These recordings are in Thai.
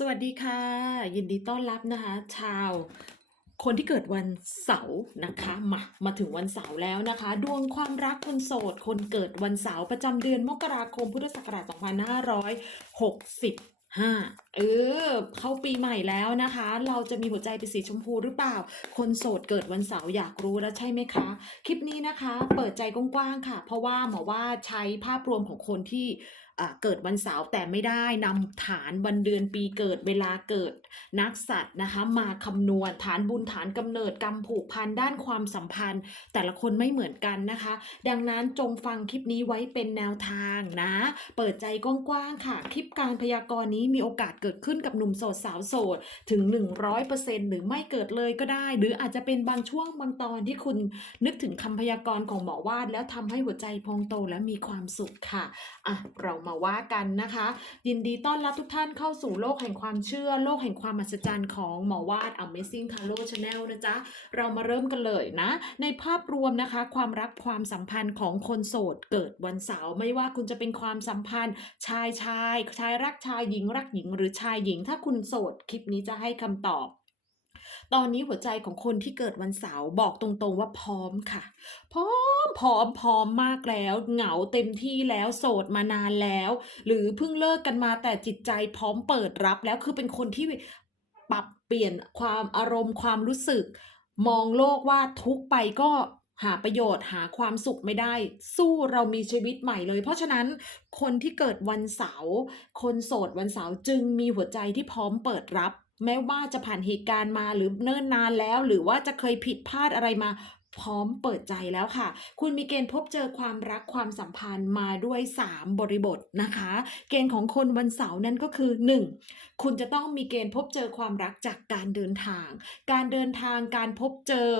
สวัสดีค่ะ ยินดีต้อนรับนะคะ ชาวคนที่เกิดวันเสาร์นะคะมามาถึงวันเสาร์แล้วนะคะ ดวงความรักคนโสด คนเกิดวันเสาร์ประจำเดือนมกราคมพุทธศักราช2565เออ เข้าปีใหม่แล้วนะคะ เราจะมีหัวใจเป็นสีชมพูหรือเปล่า คนโสดเกิดวันเสาร์อยากรู้แล้วใช่ไหมคะ คลิปนี้นะคะ เปิดใจกว้างๆค่ะ เพราะว่าหมอว่าใช้ภาพรวมของคนที่ เกิดวันเสาร์แต่ไม่ได้นำฐานวันเดือนปีเกิดเวลาเกิดนักสัตว์นะคะ มาคำนวณฐานบุญฐานกำเนิดกรรมผูกพันด้านความสัมพันธ์ แต่ละคนไม่เหมือนกันนะคะ ดังนั้นจงฟังคลิปนี้ไว้เป็นแนวทางนะ เปิดใจกว้างๆค่ะ คลิปการพยากรณ์นี้มีโอกาสเกิดขึ้นกับหนุ่มโสดสาวโสดถึง 100%หรือไม่เกิดเลยก็ได้ หรืออาจจะเป็นบางช่วงบางตอนที่คุณนึกถึงคำพยากรณ์ของหมอวาด แล้วทำให้หัวใจพองโตและมีความสุขค่ะอะเรามาว่ากันนะคะ ยินดีต้อนรับทุกท่านเข้าสู่โลกแห่งความเชื่อ โลกแห่งความมหัศจรรย์ของหมอวาด Amazing Tarot Channel นะจ๊ะ เรามาเริ่มกันเลยนะ ในภาพรวมนะคะ ความรักความสัมพันธ์ของคนโสดเกิดวันเสาร์ไม่ว่าคุณจะเป็นความสัมพันธ์ ชายชายชายรักชายหญิงรักหญิงหรือชายหญิง ถ้าคุณโสดคลิปนี้จะให้คำตอบ ตอนนี้หัวใจของคนที่เกิดวันเสาร์บอกตรงๆว่าพร้อมค่ะ พร้อมพร้อมพร้อมมากแล้ว เหงาเต็มที่แล้วโสดมานานแล้ว หรือเพิ่งเลิกกันมาแต่จิตใจพร้อมเปิดรับแล้วคือเป็นคนที่ปรับเปลี่ยนความอารมณ์ความรู้สึก มองโลกว่าทุกไปก็หาประโยชน์หาความสุขไม่ได้ สู้เรามีชีวิตใหม่เลย เพราะฉะนั้นคนที่เกิดวันเสาร์คนโสดวันเสาร์จึงมีหัวใจที่พร้อมเปิดรับ แม้ว่าจะผ่านเหตุการณ์มาหรือเนิ่นนานแล้ว หรือว่าจะเคยผิดพลาดอะไรมาพร้อมเปิดใจแล้วค่ะ คุณมีเกณฑ์พบเจอความรักความสัมพันธ์มาด้วย 3 บริบทนะคะ เกณฑ์ของคนวันเสาร์นั่นก็คือ 1. คุณจะต้องมีเกณฑ์พบเจอความรักจากการเดินทาง การเดินทางการพบเจอ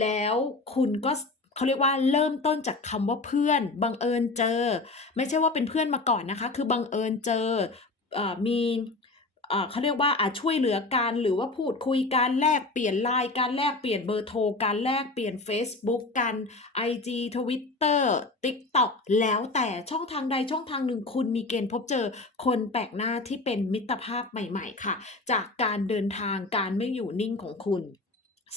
แล้วคุณก็เขาเรียกว่าเริ่มต้นจากคำว่าเพื่อน บังเอิญเจอ ไม่ใช่ว่าเป็นเพื่อนมาก่อนนะคะ คือบังเอิญเจออมี เอ่อเขาเรียกว่าอาจช่วยเหลือกันหรือว่าพูดคุยกันแลกเปลี่ยนไลน์การแลกเปลี่ยนเบอร์โทรการแลกเปลี่ยน Facebook กัน IG Twitter TikTok แล้วแต่ช่องทางใดช่องทางหนึ่งคุณมีเกณฑ์พบเจอคนแปลกหน้าที่เป็นมิตรภาพใหม่ ๆ ค่ะ จากการเดินทางการไม่อยู่นิ่งของคุณ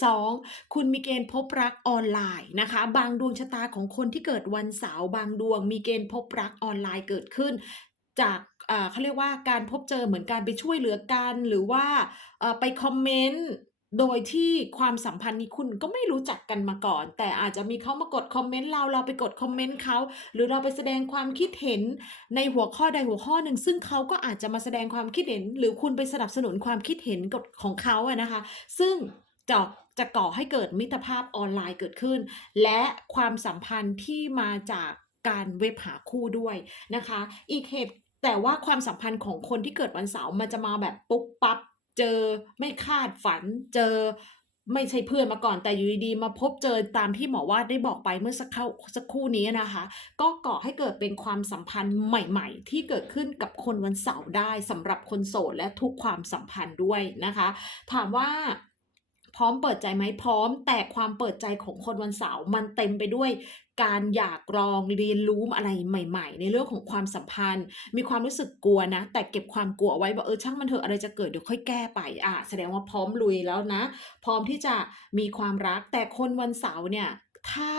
2. คุณมีเกณฑ์พบรักออนไลน์นะคะ บางดวงชะตาของคนที่เกิดวันเสาร์บางดวงมีเกณฑ์พบรักออนไลน์เกิดขึ้น จาก อ่าเขาเรียกว่าการพบเจอเหมือนการไปช่วยเหลือกัน หรือว่าเอ่อไปคอมเมนต์โดยที่ความสัมพันธ์นี้คุณก็ไม่รู้จักกันมาก่อน แต่อาจจะมีเขามากดคอมเมนต์เราเราไปกดคอมเมนต์เขาหรือเราไปแสดงความคิดเห็นในหัวข้อใดหัวข้อหนึ่ง ซึ่งเขาก็อาจจะมาแสดงความคิดเห็น หรือคุณไปสนับสนุนความคิดเห็นของเขาอะนะคะ ซึ่งจะจะก่อให้เกิดมิตรภาพออนไลน์เกิดขึ้น และความสัมพันธ์ที่มาจากการเว็บหาคู่ด้วยนะคะ อีกเหตุ แต่ว่าความสัมพันธ์ของคนที่เกิดวันเสาร์มันจะมาแบบปุ๊บปั๊บเจอไม่คาดฝันเจอไม่ใช่เพื่อนมาก่อนแต่อยู่ดีๆมาพบเจอตามที่หมอวาดได้บอกไปเมื่อสักครู่สักครู่นี้นะคะ ก็ก่อให้เกิดเป็นความสัมพันธ์ใหม่ๆ ที่เกิดขึ้นกับคนวันเสาร์ได้สำหรับคนโสดและทุกความสัมพันธ์ด้วยนะคะ ถามว่าพร้อมเปิดใจไหมพร้อม แต่ความเปิดใจของคนวันเสาร์มันเต็มไปด้วย การอยากลองเรียนรู้อะไรใหม่ ๆ ในเรื่องของความสัมพันธ์ มีความรู้สึกกลัวนะ แต่เก็บความกลัวไว้บอกเออช่างมันเถอะอะไรจะเกิดเดี๋ยวค่อยแก้ไปอะแสดงว่าพร้อมลุยแล้วนะ พร้อมที่จะมีความรัก แต่คนวันเสาร์เนี่ยถ้า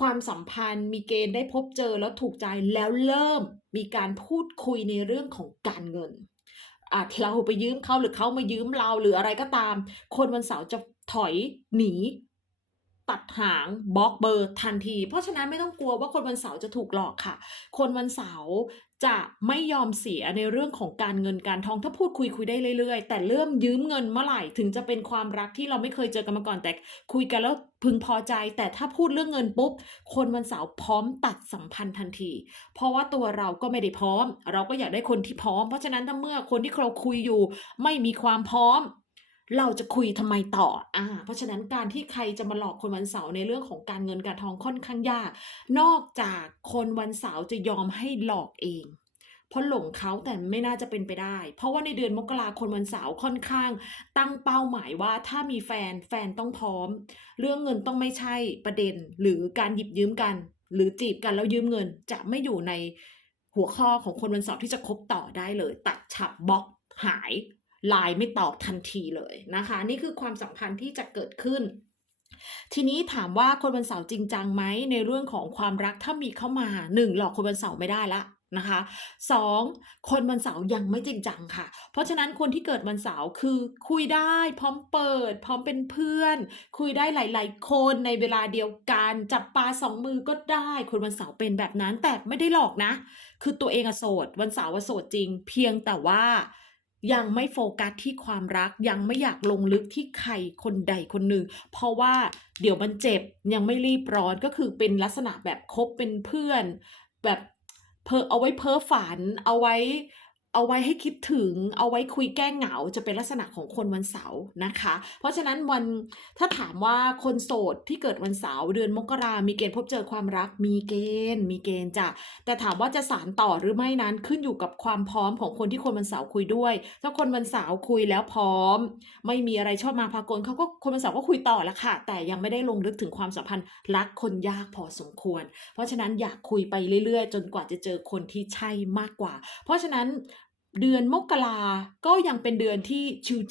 ความสัมพันธ์มีเกณฑ์ได้พบเจอแล้วถูกใจแล้วเริ่มมีการพูดคุยในเรื่องของการเงินอาจเราไปยืมเขาหรือเขามายืมเราหรืออะไรก็ตาม คนวันเสาร์จะถอยหนี ตัดหางบล็อกเบอร์ทันที เพราะฉะนั้นไม่ต้องกลัวว่าคนวันเสาร์จะถูกหลอกค่ะ คนวันเสาร์จะไม่ยอมเสียในเรื่องของการเงินการทองถ้าพูดคุยคุยได้เรื่อยๆ แต่เริ่มยืมเงินเมื่อไหร่ถึงจะเป็นความรักที่เราไม่เคยเจอกันมาก่อนแต่คุยกันแล้วพึงพอใจ แต่ถ้าพูดเรื่องเงินปุ๊บ คนวันเสาร์พร้อมตัดสัมพันธ์ทันที เพราะว่าตัวเราก็ไม่ได้พร้อม เราก็อยากได้คนที่พร้อม เพราะฉะนั้นถ้าเมื่อคนที่เราคุยอยู่ ไม่มีความพร้อม เราจะคุยทำไมต่ออ่าเพราะฉะนั้นการที่ใครจะมาหลอกคนวันเสาร์ในเรื่องของการเงินการทองค่อนข้างยาก นอกจากคนวันเสาร์จะยอมให้หลอกเอง เพราะหลงเขาแต่ไม่น่าจะเป็นไปได้ เพราะว่าในเดือนมกราคนวันเสาร์ค่อนข้าง ตั้งเป้าหมายว่าถ้ามีแฟนแฟนต้องพร้อม เรื่องเงินต้องไม่ใช่ประเด็น หรือการหยิบยืมกัน หรือจีบกันแล้วยืมเงินจะไม่อยู่ในหัวข้อของคนวันเสาร์ที่จะคบต่อได้เลย ตัดฉับบล็อกหาย ไลน์ไม่ตอบทันทีเลยนะคะ นี่คือความสัมพันธ์ที่จะเกิดขึ้น ทีนี้ถามว่าคนวันเสาร์จริงจังไหมในเรื่องของความรักถ้ามีเข้ามาหนึ่งหลอกคนวันเสาร์ไม่ได้ละนะคะสองคนวันเสาร์ยังไม่จริงจังค่ะ เพราะฉะนั้นคนที่เกิดวันเสาร์คือคุยได้พร้อมเปิด พร้อมเป็นเพื่อน คุยได้หลาย ๆ คนในเวลาเดียวกัน จับปลาสองมือก็ได้ คนวันเสาร์เป็นแบบนั้นแต่ไม่ได้หลอกนะ คือตัวเองอะโสด วันเสาร์อะโสดจริง เพียงแต่ว่า ยังไม่โฟกัสที่ความรักยังไม่อยากลงลึกที่ใครคนใดคนหนึ่ง เพราะว่าเดี๋ยวมันเจ็บยังไม่รีบร้อนก็คือเป็นลักษณะแบบคบเป็นเพื่อน แบบเพอเอาไว้เพ้อฝันเอาไว้ เอาไว้ให้คิดถึง เอาไว้คุยแก้เหงาจะเป็นลักษณะของคนวันเสาร์นะคะ เพราะฉะนั้นวันถ้าถามว่าคนโสดที่เกิดวันเสาร์เดือนมกรามีเกณฑ์พบเจอความรักมีเกณฑ์ มีเกณฑ์จ้ะแต่ถามว่าจะสานต่อหรือไม่นั้นขึ้นอยู่กับความพร้อมของคนที่คนวันเสาร์คุยด้วย ถ้าคนวันเสาร์คุยแล้วพร้อม ไม่มีอะไรชอบมาพากลเขาก็คนวันเสาร์ก็คุยต่อละค่ะ แต่ยังไม่ได้ลงลึกถึงความสัมพันธ์รักคนยากพอสมควร เพราะฉะนั้นอยากคุยไปเรื่อยๆ จนกว่าจะเจอคนที่ใช่มากกว่า เพราะฉะนั้น เดือนมกราก็ยังเป็นเดือนที่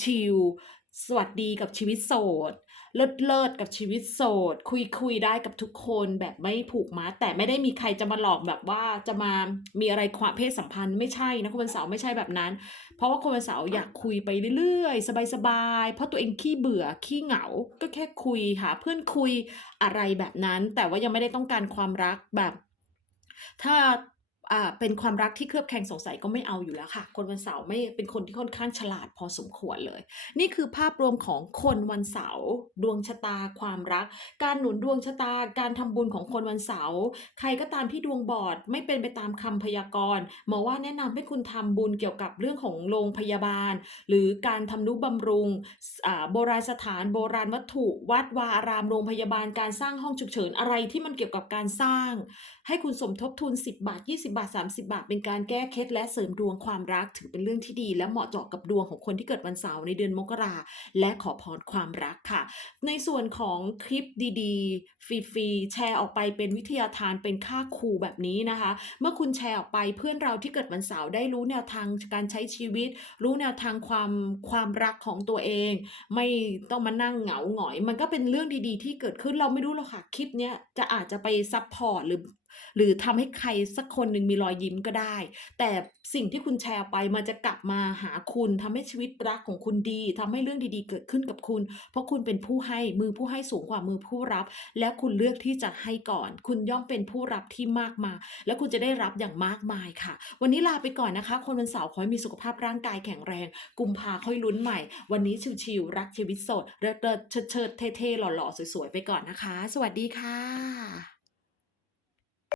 ชิวๆสวัสดีกับชีวิตโสด เลิศเลิศกับชีวิตโสด คุยคุยได้กับทุกคนแบบไม่ผูกมัด แต่ไม่ได้มีใครจะมาหลอกแบบว่าจะมามีอะไรความเพศสัมพันธ์ไม่ใช่นะคนวันเสาร์ไม่ใช่แบบนั้น เพราะว่าคนวันเสาร์อยากคุยไปเรื่อยๆ สบายๆ เพราะตัวเองขี้เบื่อขี้เหงา ก็แค่คุยหาเพื่อนคุยอะไรแบบนั้น แต่ว่ายังไม่ได้ต้องการความรักแบบ ถ้าอ่า เป็นความรักที่เคลือบแคลงสงสัยก็ไม่เอาอยู่แล้วค่ะ คนวันเสาร์ไม่เป็นคนที่ค่อนข้างฉลาดพอสมควรเลย นี่คือภาพรวมของคนวันเสาร์ดวงชะตาความรัก การหนุนดวงชะตา การทำบุญของคนวันเสาร์ใครก็ตามที่ดวงบอดไม่เป็นไปตามคำพยากรณ์หมอว่าแนะนำให้คุณทำบุญเกี่ยวกับเรื่องของโรงพยาบาล หรือการทำนุบำรุงอ่าโบราณสถาน โบราณวัตถุวัดวาอารามโรงพยาบาลการสร้างห้องฉุกเฉินอะไรที่มันเกี่ยวกับการสร้าง ให้คุณสมทบทุน 10 บาท 20บาท 30 บาท เป็นการแก้เคล็ดและเสริมดวงความรักถือเป็นเรื่องที่ดี และเหมาะเจาะกับดวงของคนที่เกิดวันเสาร์ในเดือนมกราและขอพรความรักค่ะ ในส่วนของคลิปดีๆ ฟรีๆ แชร์ออกไปเป็นวิทยาทานเป็นค่าครูแบบนี้นะคะ เมื่อคุณแชร์ออกไปเพื่อนเราที่เกิดวันเสาร์ได้รู้แนวทางการใช้ชีวิต รู้แนวทางความความรักของตัวเอง ไม่ต้องมานั่งเหงาหงอย มันก็เป็นเรื่องดีๆ ที่เกิดขึ้นเราไม่รู้หรอกค่ะคลิปเนี้ยจะอาจจะไปซับพอร์ตหรือ หรือทำให้ใครสักคนหนึ่งมีรอยยิ้มก็ได้ แต่สิ่งที่คุณแชร์ไปมันจะกลับมาหาคุณทำให้ชีวิตรักของคุณดีทำให้เรื่องดีๆ เกิดขึ้นกับคุณ เพราะคุณเป็นผู้ให้มือผู้ให้สูงกว่ามือผู้รับ และคุณเลือกที่จะให้ก่อน คุณย่อมเป็นผู้รับที่มากมา แล้วคุณจะได้รับอย่างมากมายค่ะ วันนี้ลาไปก่อนนะคะ คนวันเสาร์ขอให้มีสุขภาพร่างกายแข็งแรง กุมภาค่อยลุ้นใหม่ วันนี้ชิวๆรักชีวิตสดเริดเชิดเท่ๆหล่อๆสวยๆไปก่อนนะคะ สวัสดีค่ะ